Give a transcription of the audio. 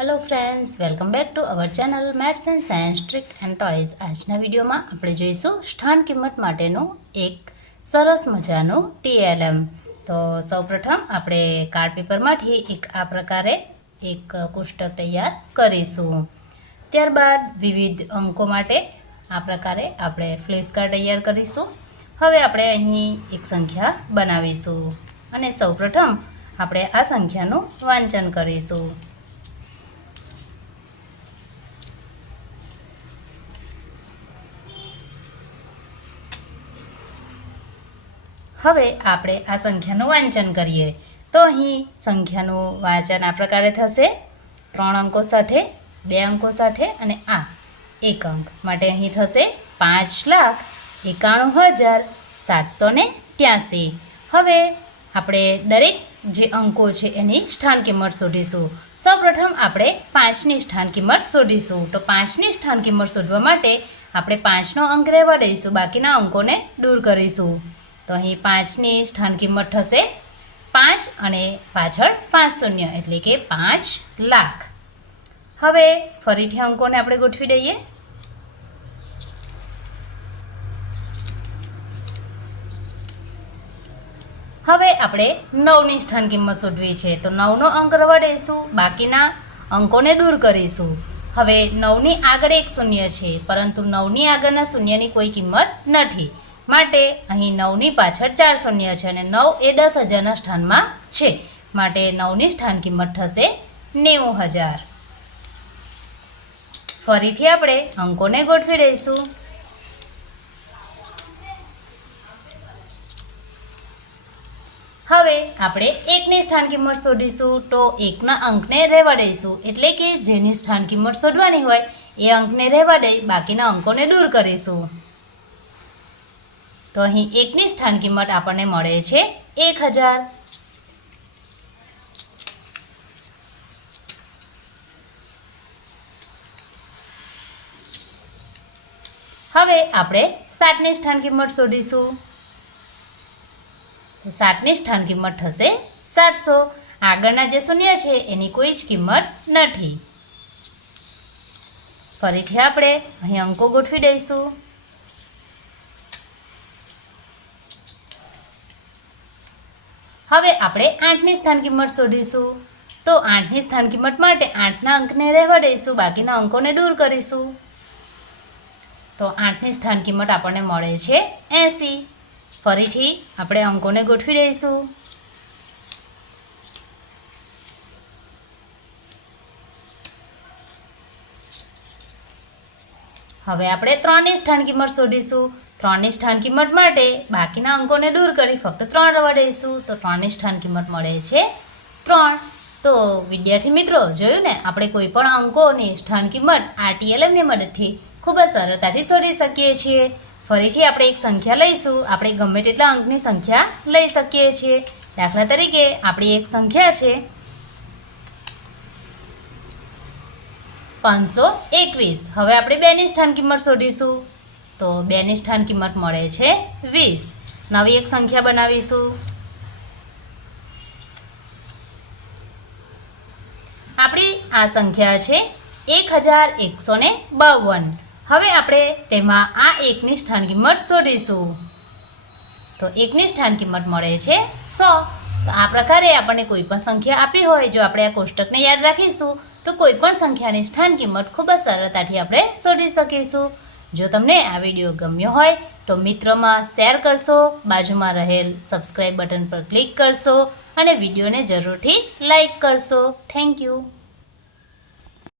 Hello friends, welcome back to our channel maths and science trick and toys. आजना video में આપણે જોઈશું સ્થાન કિંમત માટેનું એક સરસ મજાનું TLM। તો સૌપ્રથમ આપણે કાર્ડ પેપરમાંથી એક આ પ્રકારે એક કોષ્ટક તૈયાર કરીશું। ત્યારબાદ વિવિધ અંકો માટે આ પ્રકારે આપણે ફ્લેશ કાર્ડ તૈયાર કરીશું। હવે આપણે અહીં એક સંખ્યા બનાવીશું અને સૌપ્રથમ આપણે આ સંખ્યાનું વાંચન કરીશું। હવે આપણે આ સંખ્યાનું વાંચન કરીએ તો અહીં સંખ્યાનું વાંચન આ પ્રકારે થશે। 3 અંકો સાથે 2 અંકો સાથે અને આ 1 અંક માટે અહીં થશે 5,91,783। હવે આપણે દરેક જે અંકો છે એની સ્થાન કિંમત શોધીશું। સૌપ્રથમ આપણે 5ની સ્થાન કિંમત શોધીશું। તો 5ની સ્થાન કિંમત શોધવા માટે આપણે 5નો અંક રહેવા દઈશું, બાકીના અંકોને દૂર કરીશું। તો અહીં 5ની સ્થાન કિંમત થશે 5 અને પાછળ 5 શૂન્ય એટલે કે 5 લાખ। હવે ફરીથી અંકોને આપણે ગોઠવી દઈએ। હવે આપણે 9ની સ્થાન કિંમત શોધવી છે, તો 9નો અંક રહેવા દઈશું, બાકીના અંકોને દૂર કરીશું। હવે 9ની આગળ એક શૂન્ય છે, પરંતુ 9ની આગળના શૂન્યની કોઈ કિંમત નથી, માટે અહીં 9ની પાછળ 4 શૂન્ય છે અને 9 એ 10,000ના સ્થાનમાં છે, માટે 9ની સ્થાન કિંમત થશે 90,000। ફરીથી આપણે અંકોને ગોઠવી દઈશું। હવે આપણે 1ની સ્થાન કિંમત શોધીશું। તો 1ના અંકને રહેવા દઈશું, એટલે કે જેની સ્થાન કિંમત શોધવાની હોય એ અંકને રહેવા દઈ બાકીના અંકોને દૂર કરીશું। તો અહીં 1ની સ્થાન કિંમત આપણને મળે છે 1,000। હવે આપણે 7ની સ્થાન કિંમત શોધીશું। તો 7ની સ્થાન કિંમત થશે 700। આગળના જે શૂન્ય છે એની કોઈ જ કિંમત નથી। ફરીથી આપણે અહીં અંકો ગોઠવી દઈશું। હવે આપણે 8ની સ્થાન કિંમત શોધીશું। તો 8ની સ્થાન કિંમત માટે 8ના અંકને રહેવા દઈશું, બાકીના અંકોને દૂર કરીશું। તો 8ની સ્થાન કિંમત આપણને મળે છે 80। ફરીથી આપણે અંકોને ગોઠવી દઈશું। હવે આપણે 3ની સ્થાન કિંમત શોધીશું। 3ની સ્થાન કિંમત માટે બાકીના અંકોને દૂર કરી ફક્ત 3 રહેવા દઈશું। તો 3ની સ્થાન કિંમત મળે છે 3। તો વિદ્યાર્થી મિત્રો, જોયું ને, આપણે કોઈ પણ અંકોની સ્થાન કિંમત આ TLMની મદદથી ખૂબ જ સરળતાથી શોધી શકીએ છીએ। ફરીથી આપણે એક સંખ્યા લઈશું। આપણે ગમે તેટલા અંકની સંખ્યા લઈ શકીએ છીએ। દાખલા તરીકે આપણી એક સંખ્યા છે 521। હવે આપણે 2ની સ્થાન કિંમત શોધીશું। તો 2ની સ્થાન કિંમત મળે છે 20। નવી એક સંખ્યા બનાવીશું। આપણી આ સંખ્યા છે 1152। હવે આપણે તેમાં આ 1ની સ્થાન કિંમત શોધીશું। તો 1ની સ્થાન કિંમત મળે છે 100। તો આ પ્રકારે આપણને કોઈ પણ સંખ્યા આપી હોય, જો આપણે આ કોષ્ટકને યાદ રાખીશું તો કોઈ પણ સંખ્યાની સ્થાન કિંમત ખૂબ જ સરળતાથી આપણે શોધી શકીશું। જો તમને આ વિડીયો ગમ્યો હોય તો મિત્રોમાં શેર કરશો, બાજુમાં રહેલ સબસ્ક્રાઇબ બટન પર ક્લિક કરશો અને વિડીયોને જરૂરથી લાઈક કરશો। Thank you.